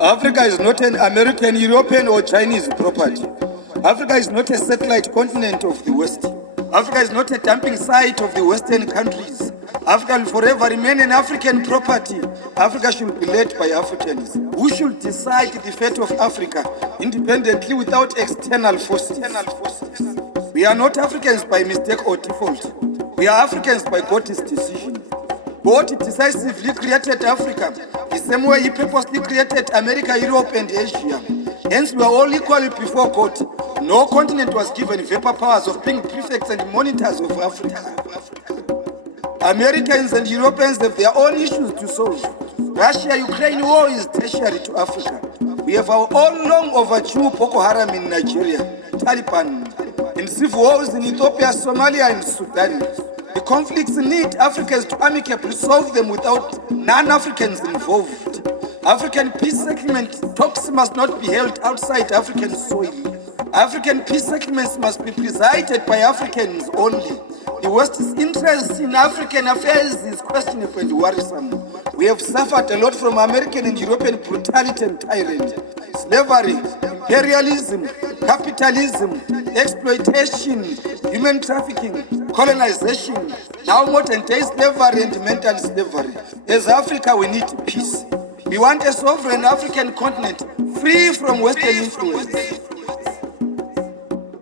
Africa is not an American, European, or Chinese property. Africa is not a satellite continent of the West. Africa is not a dumping site of the Western countries. Africa will forever remain an African property. Africa should be led by Africans who should decide the fate of Africa independently without external forces. We are not Africans by mistake or default. We are Africans by God's decision. God decisively created Africa, the same way He purposely created America, Europe, and Asia. Hence, we are all equal before God. No continent was given vapor powers of being prefects and monitors of Africa. Americans and Europeans have their own issues to solve. Russia-Ukraine war is tertiary to Africa. We have our own long overdue Boko Haram in Nigeria, Taliban, and civil wars in Ethiopia, Somalia, and Sudan. The conflicts need Africans to amicably solve them without non-Africans involved. African peace settlement talks must not be held outside African soil. African peace settlements must be presided by Africans only. The West's interest in African affairs is questionable and worrisome. We have suffered a lot from American and European brutality and tyranny. Slavery, imperialism, capitalism, exploitation, human trafficking, colonization, now modern-day slavery and mental slavery. As Africa, we need peace. We want a sovereign African continent free from Western influence.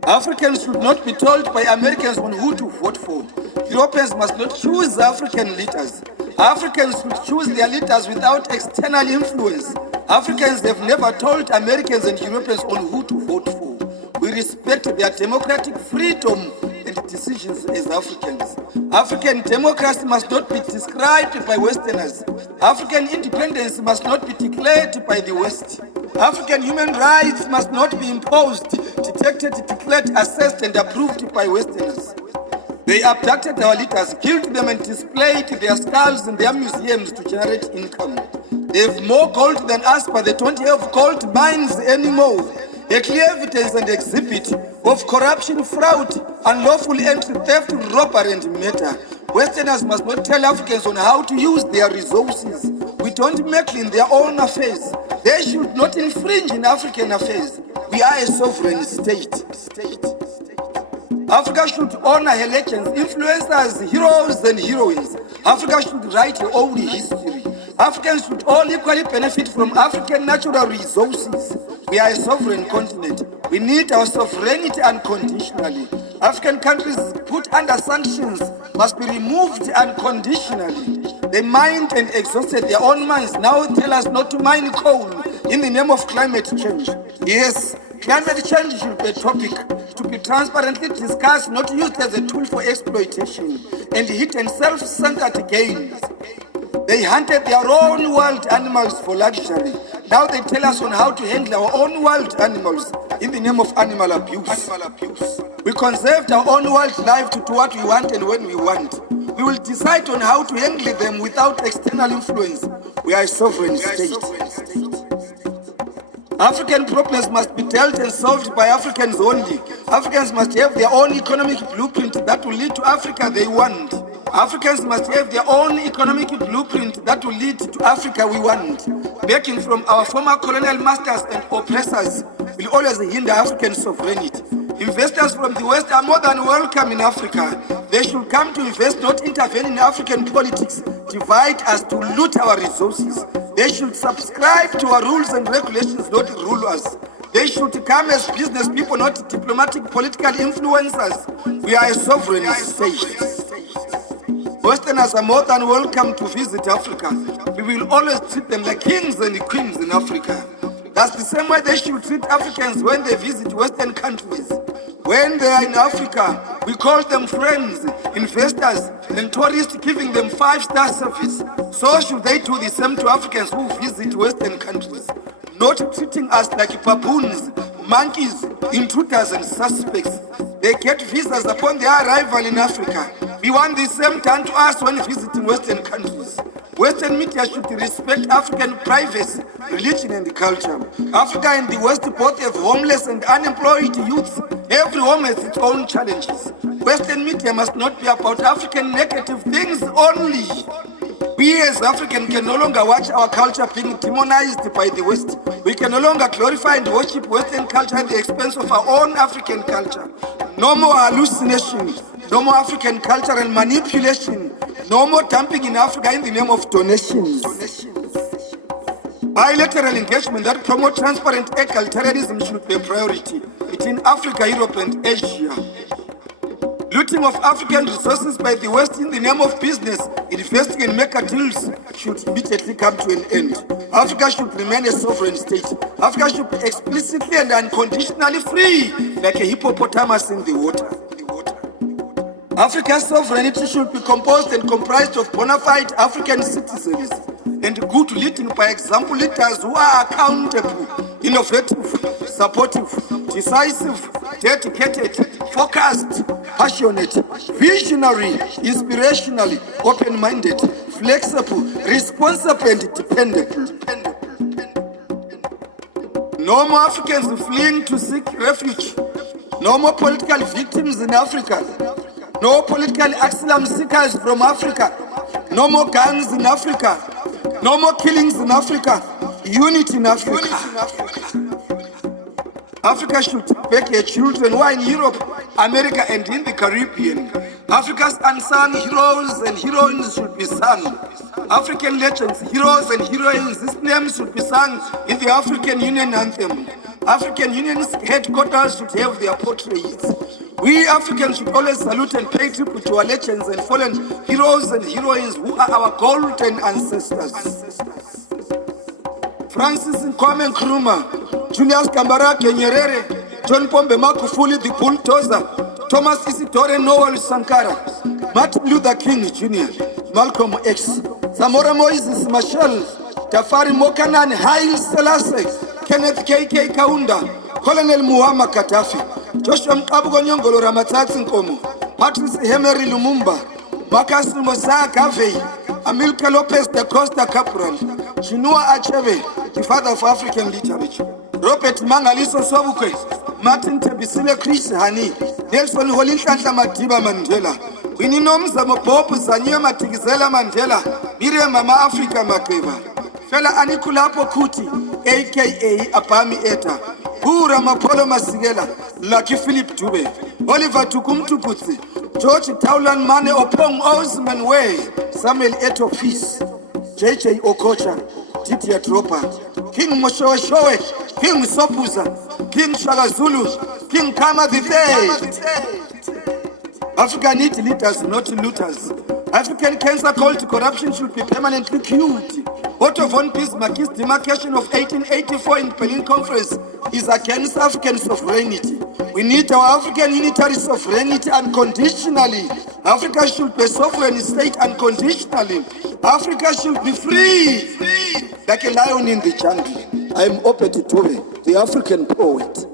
Africans should not be told by Americans on who to vote for. Europeans must not choose African leaders. Africans should choose their leaders without external influence. Africans have never told Americans and Europeans on who to vote for. We respect their democratic freedom and decisions as Africans. African democracy must not be described by Westerners. African independence must not be declared by the West. African human rights must not be imposed, detected, declared, assessed, and approved by Westerners. They abducted our leaders, killed them, and displayed their skulls in their museums to generate income. They have more gold than us, but they don't have gold mines anymore. A clear evidence and exhibit of corruption, fraud, unlawful entry, theft, robbery, and murder. Westerners must not tell Africans on how to use their resources. We don't meddle in their own affairs. They should not infringe in African affairs. We are a sovereign state. Africa should honor her legends, influencers, heroes, and heroines. Africa should write her own history. Africans should all equally benefit from African natural resources. We are a sovereign continent. We need our sovereignty unconditionally. African countries put under sanctions must be removed unconditionally. They mined and exhausted their own mines. Now tell us not to mine coal in the name of climate change. Yes, climate change should be a topic to be transparently discussed, not used as a tool for exploitation and hidden self-centered gains. They hunted their own wild animals for luxury. Now they tell us on how to handle our own wild animals in the name of animal abuse. We conserved our own wildlife to do what we want and when we want. We will decide on how to handle them without external influence. We are a sovereign state. African problems must be dealt and solved by Africans only. Africans must have their own economic blueprint that will lead to Africa they want. Africans must have their own economic blueprint that will lead to Africa we want. Begging from our former colonial masters and oppressors will always hinder African sovereignty. Investors from the West are more than welcome in Africa. They should come to invest, not intervene in African politics, divide us to loot our resources. They should subscribe to our rules and regulations, not rule us. They should come as business people, not diplomatic political influencers. We are a sovereign state. Westerners are more than welcome to visit Africa. We will always treat them like kings and queens in Africa. That's the same way they should treat Africans when they visit Western countries. When they are in Africa, we call them friends, investors, and tourists, giving them 5-star service. So should they do the same to Africans who visit Western countries, not treating us like baboons, monkeys, intruders, and suspects. They get visas upon their arrival in Africa. We want the same done to us when visiting Western countries. Western media should respect African privacy, religion, and culture. Africa and the West both have homeless and unemployed youths. Every home has its own challenges. Western media must not be about African negative things only. We We as Africans can no longer watch our culture being demonized by the West. We can no longer glorify and worship Western culture at the expense of our own African culture. No more hallucination, no more African cultural manipulation, no more dumping in Africa in the name of donations. Bilateral engagement that promotes transparent egalitarianism should be a priority between Africa, Europe, and Asia. Looting of African resources by the West in the name of business, investing in mega deals should immediately come to an end. Africa should remain a sovereign state. Africa should be explicitly and unconditionally free, like a hippopotamus in the water. Africa's sovereignty should be composed and comprised of bona fide African citizens and good leading by example leaders who are accountable, innovative, supportive, decisive, dedicated, focused, passionate, visionary, inspirationally, open-minded, flexible, responsible, and dependable. No more Africans fleeing to seek refuge. No more political victims in Africa. No political asylum seekers from Africa. No more guns in Africa. No more killings in Africa. Unity in Africa. Africa should back her children who are in Europe, America, and in the Caribbean. Africa's unsung heroes and heroines should be sung. African legends, heroes and heroines, these names should be sung in the African Union anthem. African Union's headquarters should have their portraits. We Africans should always salute and pay tribute to our legends and fallen heroes and heroines who are our golden ancestors. Francis Kwame Nkrumah, Julius Kambarage Nyerere, John Pombe Magufuli the bulldozer, Thomas Isidore Noel Sankara, Martin Luther King Jr., Malcolm X, Samora Moses Machel, Tafari Mokanani, Haile Selassie, Kenneth K.K. Kaunda, Colonel Muammar Gaddafi, Joshua Mkabugo Nyongolo Ramatsatsi Nkomo, Patrice Emery Lumumba, Marcus Mosiah Garvey, Amilcar Lopez da Costa Cabral, Chinua Achebe, the father of African literature, Robert Mangaliso Sobukwe, Martin Tebisile Chris Hani, Nelson Rolihlahla Madiba Mandela, Winnie Nomzamo Popu Zanyiwe Matikizela Mandela, Miriam Mama Africa Makeba, Fela Anikulapo Kuti, aka Abami Eta, Hura Mapolo Masigela, Lucky Philip Dube, Oliver Tukumtukutsi, George Taulan Mane Opong Osman Way, Samuel Eto Peace, JJ Okocha, Titia Tropa, King Moshowe Showe, King Sopuza, King Shaka Zulu, King Kama the Third. Africa needs leaders, not looters. African cancer called corruption should be permanently cured. Otto von Bismarck's demarcation of 1884 in Berlin Conference is against African sovereignty. We need our African unitary sovereignty unconditionally. Africa should be a sovereign state unconditionally. Africa should be free, like a lion in the jungle. I am Obert Dube, the African poet.